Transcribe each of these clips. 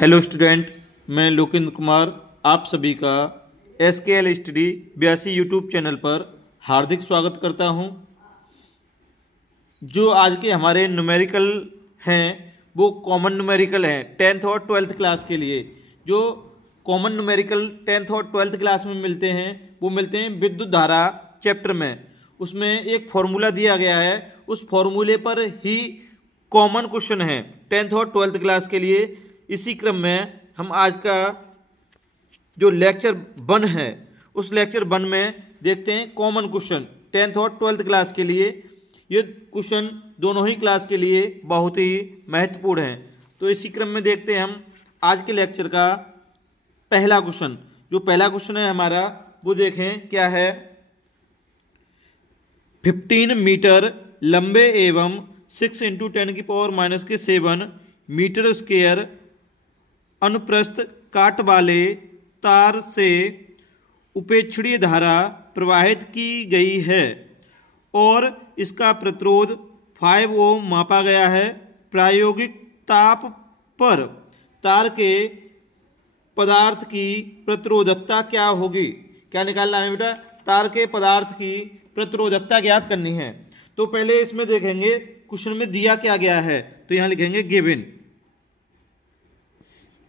Hello student, मैं लोकेंद्र कुमार आप सभी का SKL स्टडी 82 यूट्यूब चैनल पर हार्दिक स्वागत करता हूं। जो आज के हमारे न्यूमेरिकल हैं वो कॉमन न्यूमेरिकल हैं 10th और 12th क्लास के लिए। जो कॉमन न्यूमेरिकल 10th और 12th क्लास में मिलते हैं वो मिलते हैं विद्युत धारा चैप्टर में। उसमें एक फॉर्मूला दिया गया है, उस फॉर्मूले पर ही कॉमन क्वेश्चन है 10th और 12th क्लास के लिए। इसी क्रम में हम आज का जो लेक्चर 1 है उस लेक्चर 1 में देखते हैं कॉमन क्वेश्चन 10th और 12th क्लास के लिए। ये क्वेश्चन दोनों ही क्लास के लिए बहुत ही महत्वपूर्ण है। तो इसी क्रम में देखते हैं हम आज के लेक्चर का पहला क्वेश्चन। जो पहला क्वेश्चन है हमारा वो देखें क्या है। 15 मीटर लंबे एवं 6 × 10⁻⁷ मीटर स्क्वायर अनुप्रस्थ काट वाले तार से उपेक्षणीय धारा प्रवाहित की गई है और इसका प्रतिरोध 5 ओम मापा गया है। प्रायोगिक ताप पर तार के पदार्थ की प्रतिरोधकता क्या होगी? क्या निकालना है बेटा? तार के पदार्थ की प्रतिरोधकता ज्ञात करनी है। तो पहले इसमें देखेंगे क्वेश्चन में दिया क्या गया है, तो यहां लिखेंगे गिवन।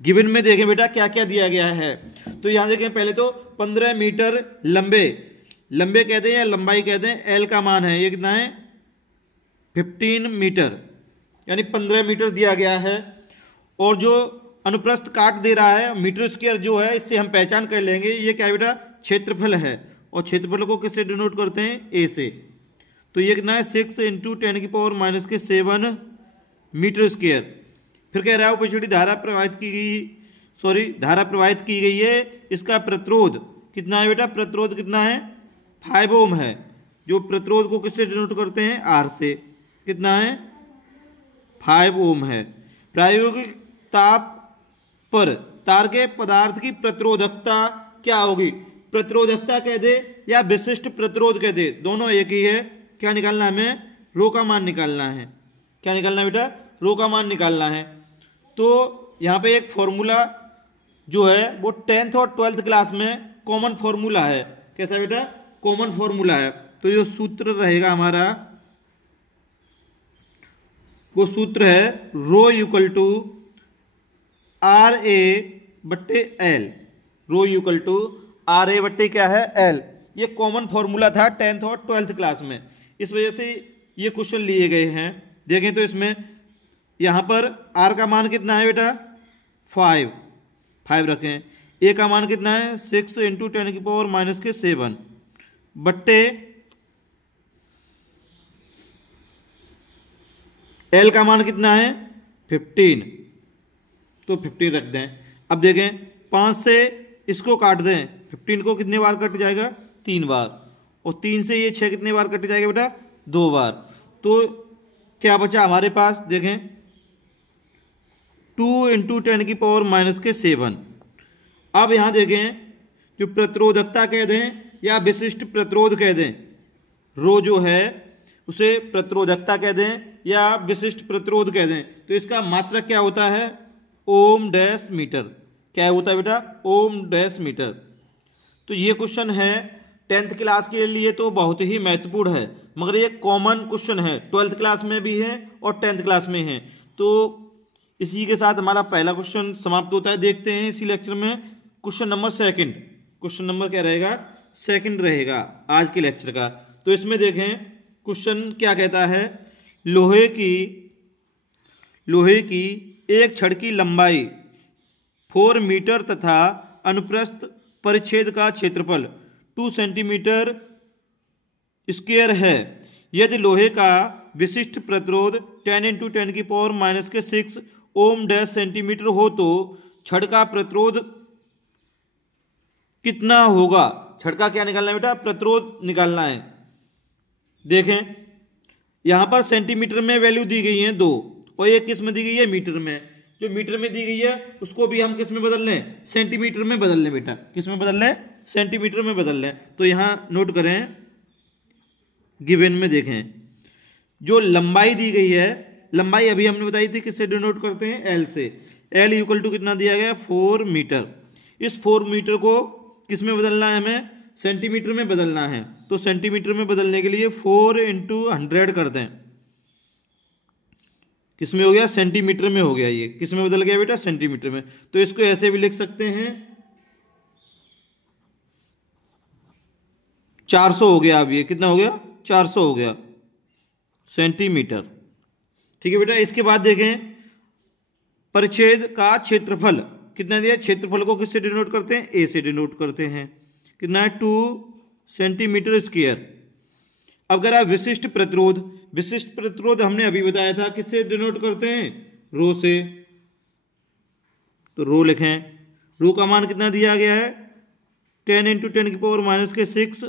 गिवन में देखें बेटा क्या क्या दिया गया है। तो यहां देखें पहले तो 15 मीटर लंबे, लंबे कहते हैं या लंबाई कहते हैं, एल का मान है ये कितना है 15 मीटर यानी 15 मीटर दिया गया है। और जो अनुप्रस्थ काट दे रहा है मीटर स्क्वायर जो है, इससे हम पहचान कर लेंगे ये क्या है बेटा क्षेत्रफल है। और क्षेत्रफल को किससे डिनोट करते हैं? ए से। तो ये कितना है 6 × 10⁻⁷ मीटर स्क्वायर। फिर कह रहा है उपेक्षणीय धारा प्रवाहित की गई, धारा प्रवाहित की गई है। इसका प्रतिरोध कितना है बेटा? प्रतिरोध कितना है 5 ओम है। जो प्रतिरोध को किससे डिनोट करते हैं? आर से। कितना है 5 ओम है। प्रायोगिक ताप पर तार के पदार्थ की प्रतिरोधकता क्या होगी? प्रतिरोधकता कह दे या विशिष्ट प्रतिरोध कह दे, दोनों एक ही है। क्या निकालना है हमें? रो का मान निकालना है। क्या निकालना है बेटा? रो का मान निकालना है। तो यहाँ पे एक फॉर्मूला जो है वो 10th और 12th क्लास में कॉमन फॉर्मूला है। कैसा बेटा? कॉमन फॉर्मूला है। तो जो सूत्र रहेगा हमारा वो सूत्र है rho equal to RA/L। Rho equal to RA/ क्या है? L। ये कॉमन फॉर्मूला था 10th और 12th क्लास में, इस वजह से ये क्वेश्चन लिए गए हैं। देखें तो इसमें यहां पर R का मान कितना है बेटा? 5 रखें। A का मान कितना है? 6 × 10⁻⁷ बट्टे L का मान कितना है? 15। तो 15 रख दें। अब देखें 5 से इसको काट दें, 15 को कितने बार कट जाएगा? 3 बार। और 3 से ये 6 कितने बार कट जाएगा बेटा? 2 बार। तो क्या बचा हमारे पास? देखें 2 × 10⁻⁷। अब यहां देखें जो प्रतिरोधकता कह दें या विशिष्ट प्रतिरोध कह दें, रो जो है उसे प्रतिरोधकता कह दें या विशिष्ट प्रतिरोध कह दें, तो इसका मात्रक क्या होता है? ओम डैश मीटर। क्या होता है बेटा? ओम डैश मीटर। तो ये क्वेश्चन है 10th क्लास के लिए तो बहुत ही महत्वपूर्ण है, मगर ये कॉमन क्वेश्चन है 12th क्लास में भी है और 10th क्लास में है। तो इसी के साथ हमारा पहला क्वेश्चन समाप्त होता है। देखते हैं इसी लेक्चर में क्वेश्चन नंबर 2। क्वेश्चन नंबर क्या रहेगा? 2 रहेगा आज के लेक्चर का। तो इसमें देखें क्वेश्चन क्या कहता है। लोहे की एक छड़ की लंबाई 4 मीटर तथा अनुप्रस्थ परिच्छेद का क्षेत्रफल 2 सेंटीमीटर स्क्वायर है। यदि लोहे का विशिष्ट प्रतिरोध 10 × 10⁻⁶ ओम डैश सेंटीमीटर हो तो छड़ का प्रतिरोध कितना होगा? छड़ का क्या निकालना है बेटा? प्रतिरोध निकालना है। देखें यहां पर सेंटीमीटर में वैल्यू दी गई है 2 और एक किस में दी गई है? मीटर में। जो मीटर में दी गई है उसको भी हम किस में बदल लें? सेंटीमीटर में बदल लें बेटा। किस में बदल लें? सेंटीमीटर में बदल लें। तो यहां नोट करें गिवन में देखें जो लंबाई दी गई है लंबाई अभी हमने बताई थी किससे डिनोट करते हैं, एल से। एल इक्वल टू कितना दिया गया, 4 मीटर। इस 4 मीटर को किस में बदलना है, हमें सेंटीमीटर में बदलना है। तो सेंटीमीटर में बदलने के लिए 4 × 100 कर दें। किस में हो गया, सेंटीमीटर में हो गया। ये किस में बदल गया बेटा, सेंटीमीटर में। तो इसको ऐसे भी लिख सकते हैं 400 हो गया। अब ये कितना हो गया, 400 हो गया सेंटीमीटर। ठीक है बेटा। इसके बाद देखें परिच्छेद का क्षेत्रफल कितना दिया, क्षेत्रफल को किससे डिनोट करते हैं, ए से डिनोट करते हैं। कितना है, 2 सेंटीमीटर स्क्वायर। अब अगर आप विशिष्ट प्रतिरोध, विशिष्ट प्रतिरोध हमने अभी बताया था किससे डिनोट करते हैं, रो से। तो रो लिखें। रो का मान कितना दिया गया है, 10 × 10⁻⁻6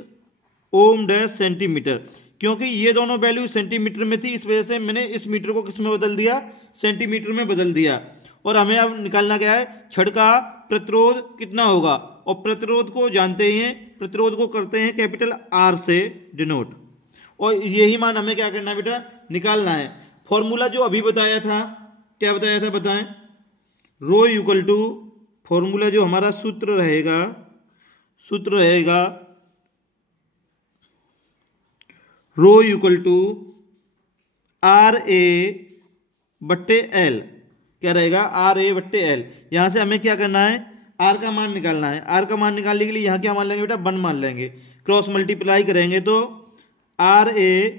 ओम डैश सेंटीमीटर। क्योंकि ये दोनों वैल्यू सेंटीमीटर में थी, इस वजह से मैंने इस मीटर को किस में बदल दिया, सेंटीमीटर में बदल दिया। और हमें अब निकालना क्या है, छड़ का प्रतिरोध कितना होगा। और प्रतिरोध को जानते ही हैं, प्रतिरोध को करते हैं कैपिटल आर से डिनोट। और यही मान हमें क्या करना है बेटा, निकालना है। फॉर्मूला जो अभी बताया था, क्या बताया था बताएं, रो इक्वल टू, फॉर्मूला जो हमारा सूत्र रहेगा रो इक्वल टू RA/L। क्या रहेगा, RA/L। यहां से हमें क्या करना है, आर का मान निकालना है। आर का मान निकालने के लिए यहां क्या मान लेंगे बेटा, 1 मान लेंगे। क्रॉस मल्टीप्लाई करेंगे तो RA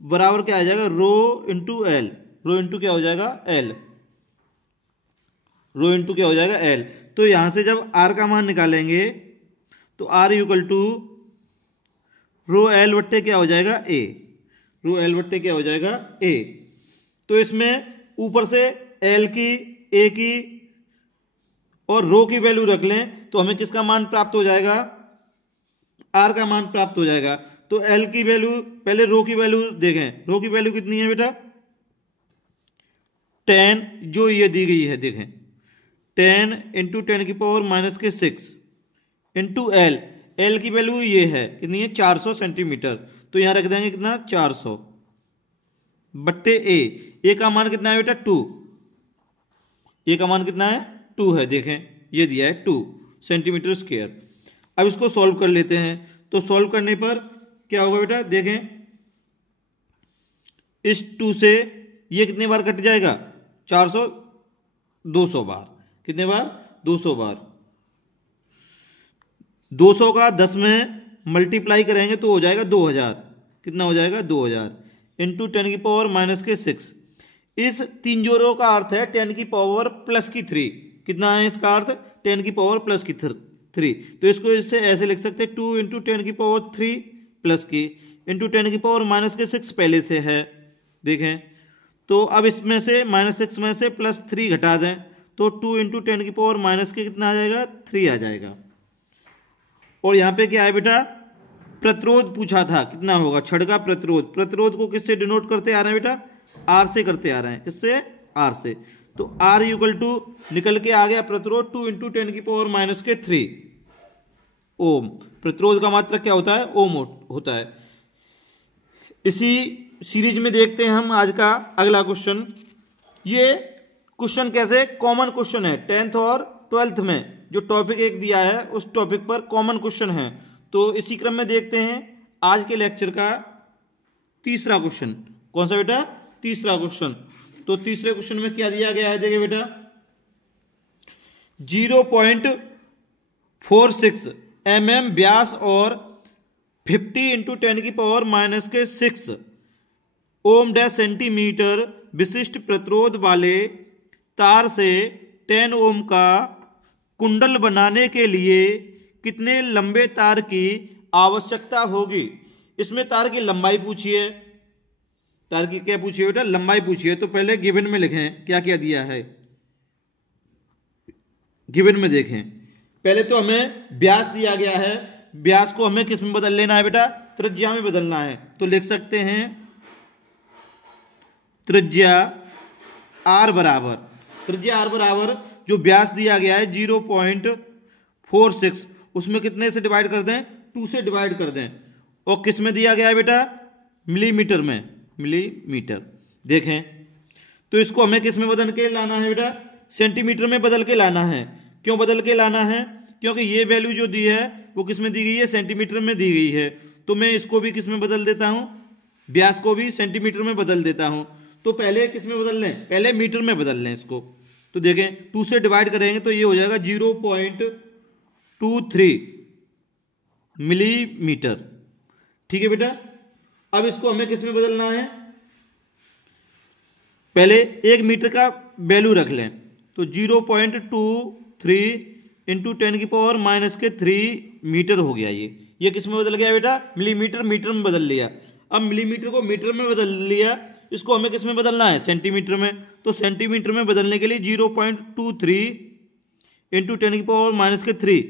बराबर क्या आ जाएगा, rho into L. Rho into क्या हो जाएगा, एल। रो इंटू क्या हो जाएगा, एल। तो यहां से जब आर का मान निकालेंगे तो R equal to rho L बट्टे क्या हो जाएगा, ए। रो एल बट्टे क्या हो जाएगा, ए। तो इसमें ऊपर से एल की, ए की और रो की वैल्यू रख लें तो हमें किसका मान प्राप्त हो जाएगा, आर का मान प्राप्त हो जाएगा। तो एल की वैल्यू, पहले रो की वैल्यू देखें। रो की वैल्यू कितनी है बेटा, 10, जो ये दी गई है देखें, 10 × 10⁻⁻6 इंटू एल। एल की वैल्यू ये है कितनी है, 400 सेंटीमीटर। तो यहां रख देंगे कितना, 400 बट्टे ए। ए का मान कितना है बेटा, 2। ए का मान कितना है, 2 है। देखें ये दिया है 2 सेंटीमीटर स्क्वायर। अब इसको सॉल्व कर लेते हैं। तो सॉल्व करने पर क्या होगा बेटा, देखें इस 2 से ये कितने बार कट जाएगा, 400, 200 बार। कितने बार, 200 बार। 200 का 10 में मल्टीप्लाई करेंगे तो हो जाएगा 2000। कितना हो जाएगा, 2000 इंटू 10⁻⁻6। इस 3 जोड़ों का अर्थ है 10⁻+3। कितना है इसका अर्थ, 10⁻+3। तो इसको इससे ऐसे लिख सकते हैं 2 × 10⁻³ प्लस की इंटू 10⁻⁻6 पहले से है। देखें तो अब इसमें से -6 में से +3 घटा दें तो 2 × 10⁻⁻के कितना आ जाएगा, 3 आ जाएगा। और यहाँ पे क्या है बेटा, प्रतिरोध पूछा था कितना होगा, छड़ का प्रतिरोध। प्रतिरोध को किससे डिनोट करते आ रहे हैं बेटा, आर से करते आ रहे हैं। किससे, आर से। तो आर इक्वल टू निकल के आ गया प्रतिरोध 2 × 10⁻³ ओम। प्रतिरोध का मात्रक क्या होता है, ओम होता है। इसी सीरीज में देखते हैं हम आज का अगला क्वेश्चन। ये क्वेश्चन कैसे, कॉमन क्वेश्चन है 10th और 12th में जो टॉपिक एक दिया है उस टॉपिक पर कॉमन क्वेश्चन है। तो इसी क्रम में देखते हैं आज के लेक्चर का तीसरा क्वेश्चन। कौन सा बेटा, तीसरा क्वेश्चन। तो तीसरे क्वेश्चन में क्या दिया गया है, देखिए बेटा 0.46 mm व्यास और 50 × 10⁻⁻6 ओम डैश सेंटीमीटर विशिष्ट प्रतिरोध वाले तार से 10 ओम का कुंडल बनाने के लिए कितने लंबे तार की आवश्यकता होगी। इसमें तार की लंबाई पूछी है। तार की क्या पूछी है बेटा, लंबाई पूछी है। तो पहले गिवन में लिखें क्या क्या दिया है। गिवन में देखें, पहले तो हमें व्यास दिया गया है। व्यास को हमें किस में बदल लेना है बेटा, त्रिज्या में बदलना है। तो लिख सकते हैं त्रिज्या आर बराबर, त्रिज्या आर बराबर जो व्यास दिया गया है 0.46, उसमें कितने से डिवाइड कर दें, 2 से डिवाइड कर दें। और किस में दिया गया है बेटा, मिलीमीटर में, मिलीमीटर। देखें तो इसको हमें किस में बदल के लाना है बेटा, सेंटीमीटर में बदल के लाना है। क्यों बदल के लाना है, क्योंकि ये वैल्यू जो दी है वो किस में दी गई है, सेंटीमीटर में दी गई है। तो मैं इसको भी किस में बदल देता हूं, व्यास को भी सेंटीमीटर में बदल देता हूं। तो पहले किस में बदल लें, पहले मीटर में बदल लें इसको। तो देखें 2 से डिवाइड करेंगे तो ये हो जाएगा 0.23 मिलीमीटर। ठीक है बेटा, अब इसको हमें किस में बदलना है, पहले 1 मीटर का वैल्यू रख लें। तो 0.23 इंटू 10⁻³ मीटर हो गया। ये किस में बदल गया बेटा, मिलीमीटर मीटर में बदल लिया। अब मिलीमीटर को मीटर में बदल लिया, इसको हमें किस में बदलना है, सेंटीमीटर में। तो सेंटीमीटर में बदलने के लिए 0.23 इंटू 10⁻³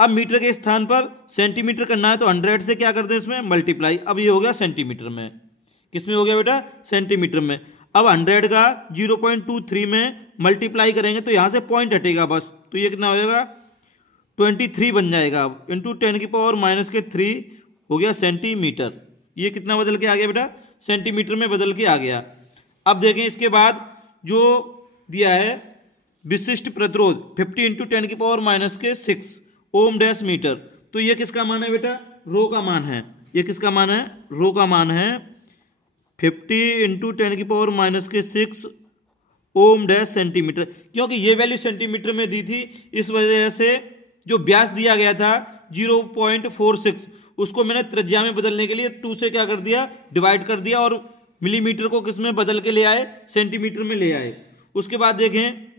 अब मीटर के स्थान पर सेंटीमीटर करना है तो 100 से क्या करते हैं इसमें मल्टीप्लाई। अब ये हो गया सेंटीमीटर में, किस में हो गया बेटा, सेंटीमीटर में। अब 100 का 0.23 में मल्टीप्लाई करेंगे तो यहाँ से पॉइंट हटेगा बस, तो ये कितना हो जाएगा 23 बन जाएगा। अब इंटू 10⁻³ हो गया सेंटीमीटर। ये कितना बदल के आ गया बेटा, सेंटीमीटर में बदल के आ गया। अब देखें इसके बाद जो दिया है विशिष्ट प्रतिरोध 50 इंटू 10⁻⁶ ओम डैश मीटर। तो ये किसका मान है बेटा, रो का मान है। ये किसका मान है, रो का मान है 50 इंटू 10⁻⁶ ओम डैश सेंटीमीटर। क्योंकि ये वैल्यू सेंटीमीटर में दी थी, इस वजह से जो व्यास दिया गया था 0.46 उसको मैंने त्रिज्या में बदलने के लिए 2 से क्या कर दिया, डिवाइड कर दिया, और मिलीमीटर को किस में बदल के ले आए, सेंटीमीटर में ले आए। उसके बाद देखें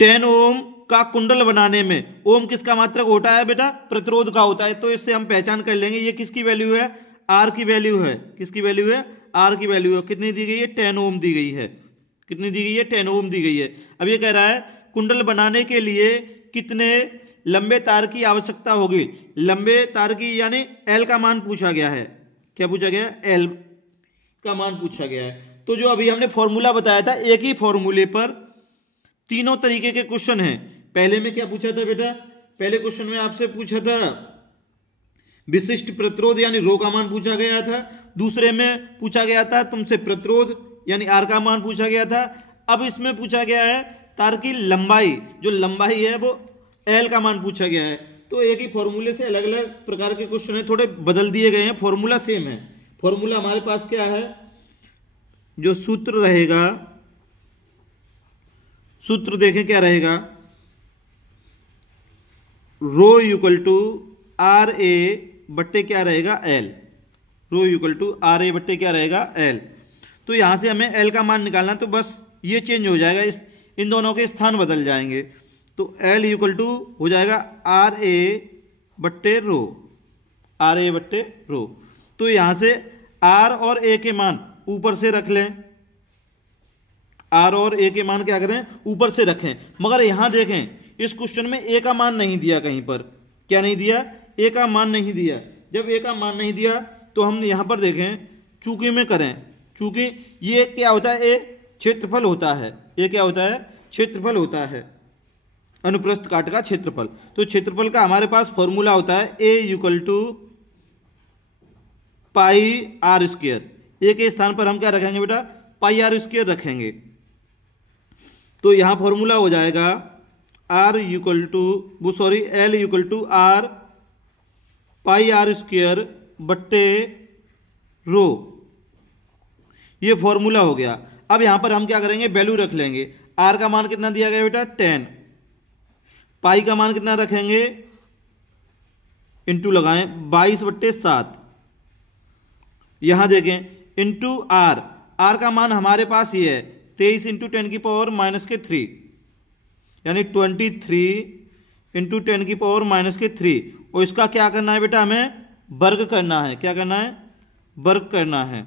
10 ओम का कुंडल बनाने में ओम किसका मात्रक होता है बेटा, प्रतिरोध का होता है। तो इससे हम पहचान कर लेंगे ये किसकी वैल्यू है, आर की वैल्यू है। किसकी वैल्यू है, आर की वैल्यू है। कितनी दी गई है, 10 ओम दी गई है। कितनी दी गई है, 10 ओम दी गई है। अब ये कह रहा है कुंडल बनाने के लिए कितने लंबे तार की आवश्यकता होगी। लंबे तार की यानी एल का मान पूछा गया है। क्या पूछा गया है, एल का मान पूछा गया है। तो जो अभी हमने फॉर्मूला बताया था, एक ही फॉर्मूले पर तीनों तरीके के क्वेश्चन हैं। पहले में क्या पूछा था बेटा, पहले क्वेश्चन में आपसे पूछा था विशिष्ट प्रतिरोध यानी रो का मान पूछा गया था। दूसरे में पूछा गया था तुमसे प्रतिरोध यानी आर का मान पूछा गया था। अब इसमें पूछा गया है तार की लंबाई, जो लंबाई है वो एल का मान पूछा गया है। तो एक ही फॉर्मूले से अलग अलग प्रकार के क्वेश्चन है, थोड़े बदल दिए गए हैं, फॉर्मूला सेम है। फॉर्मूला हमारे पास क्या है, जो सूत्र रहेगा, सूत्र देखें क्या रहेगा, rho equal to R A बट्टे क्या रहेगा, L. Rho equal to R A बट्टे क्या रहेगा, एल। तो यहां से हमें एल का मान निकालना, तो बस ये चेंज हो जाएगा, इन दोनों के स्थान बदल जाएंगे। तो एल इक्वल टू हो जाएगा आर ए बट्टे रो, आर ए बट्टे रो। तो यहां से आर और ए के मान ऊपर से रख लें, आर और ए के मान क्या करें, ऊपर से रखें। मगर यहां देखें इस क्वेश्चन में ए का मान नहीं दिया, कहीं पर क्या नहीं दिया, ए का मान नहीं दिया। जब ए का मान नहीं दिया तो हम यहां पर देखें चूंकि में करें, चूंकि ये क्या होता है, ए क्षेत्रफल होता है। ये क्या होता है, क्षेत्रफल होता है, अनुप्रस्थ काट का क्षेत्रफल। तो क्षेत्रफल का हमारे पास फॉर्मूला होता है A equal to pi are square. A के स्थान पर हम क्या रखेंगे बेटा, पाई आर स्क्वायर रखेंगे। तो यहां फॉर्मूला हो जाएगा R equal to L equal to R pi are square बट्टे रो। ये फॉर्मूला हो गया। अब यहां पर हम क्या करेंगे, वैल्यू रख लेंगे। आर का मान कितना दिया गया बेटा, 10। पाई का मान कितना रखेंगे, इंटू लगाएं 22/7। यहां देखें इंटू आर, आर का मान हमारे पास ये है 23 इंटू 10⁻³ यानी 23 इंटू 10⁻³ और इसका क्या करना है बेटा, हमें वर्ग करना है। क्या करना है, वर्ग करना है।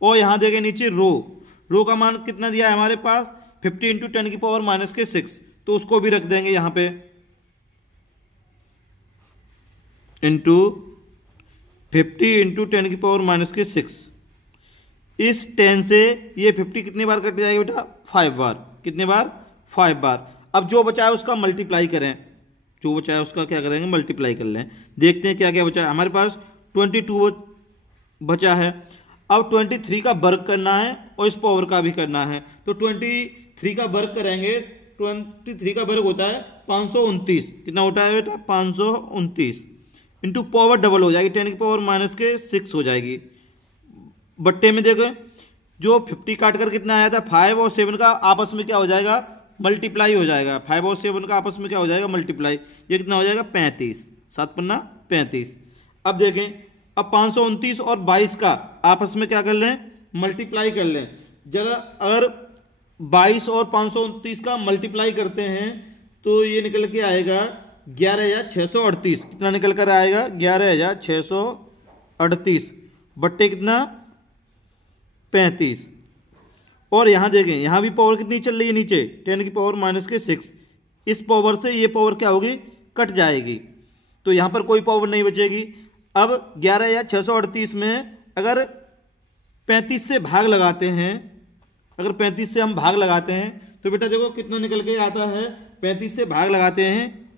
और यहां देखें नीचे रो, रो का मान कितना दिया है हमारे पास 50 इंटू 10⁻⁶, तो उसको भी रख देंगे यहां पे इंटू 50 इंटू 10⁻⁶। इस 10 से ये 50 कितनी बार कट जाएगा बेटा, 5 बार। कितने बार, 5 बार। अब जो बचा है उसका मल्टीप्लाई करें, जो बचा है उसका क्या करेंगे, मल्टीप्लाई कर लें। देखते हैं क्या क्या बचा है हमारे पास, 22 बचा है। अब 23 का वर्ग करना है और इस पावर का भी करना है। तो 23 का वर्ग करेंगे, 23 का वर्ग होता है 529। कितना होता है बेटा? 529 इंटू पावर डबल हो जाएगी, 10 की पावर माइनस के 6 हो जाएगी। बट्टे में देखो जो 50 काट कर कितना आया था, 5 और 7 का आपस में क्या हो जाएगा? मल्टीप्लाई हो जाएगा। 5 और 7 का आपस में क्या हो जाएगा? मल्टीप्लाई। ये कितना हो जाएगा? 35। 7 पन्ना 35। अब देखें, अब 529 और 22 का आपस में क्या कर लें? मल्टीप्लाई कर लें। जगह अगर 22 और 529 का मल्टीप्लाई करते हैं तो ये निकल के आएगा 11,638। कितना निकल कर आएगा? 11,638 बट्टे कितना? 35। और यहां देखें, यहां भी पावर कितनी चल रही है नीचे? 10 की पावर माइनस के 6। इस पावर से ये पावर क्या होगी? कट जाएगी, तो यहां पर कोई पावर नहीं बचेगी। अब 11,638 में अगर 35 से भाग लगाते हैं, अगर 35 से हम भाग लगाते हैं तो बेटा देखो कितना निकल के आता है। 35 से भाग लगाते हैं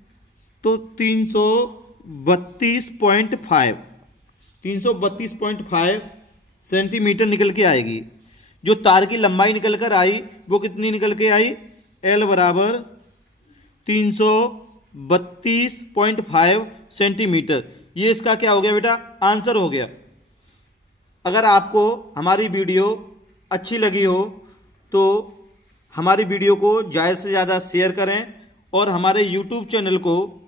तो 332.5 सेंटीमीटर निकल के आएगी। जो तार की लंबाई निकल कर आई वो कितनी निकल के आई? L बराबर 332.5 सेंटीमीटर। ये इसका क्या हो गया बेटा? आंसर हो गया। अगर आपको हमारी वीडियो अच्छी लगी हो तो हमारी वीडियो को ज़्यादा से ज़्यादा शेयर करें और हमारे YouTube चैनल को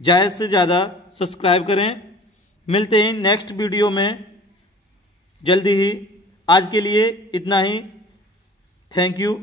ज़्यादा से ज़्यादा सब्सक्राइब करें। मिलते हैं नेक्स्ट वीडियो में जल्दी ही। आज के लिए इतना ही। Thank you.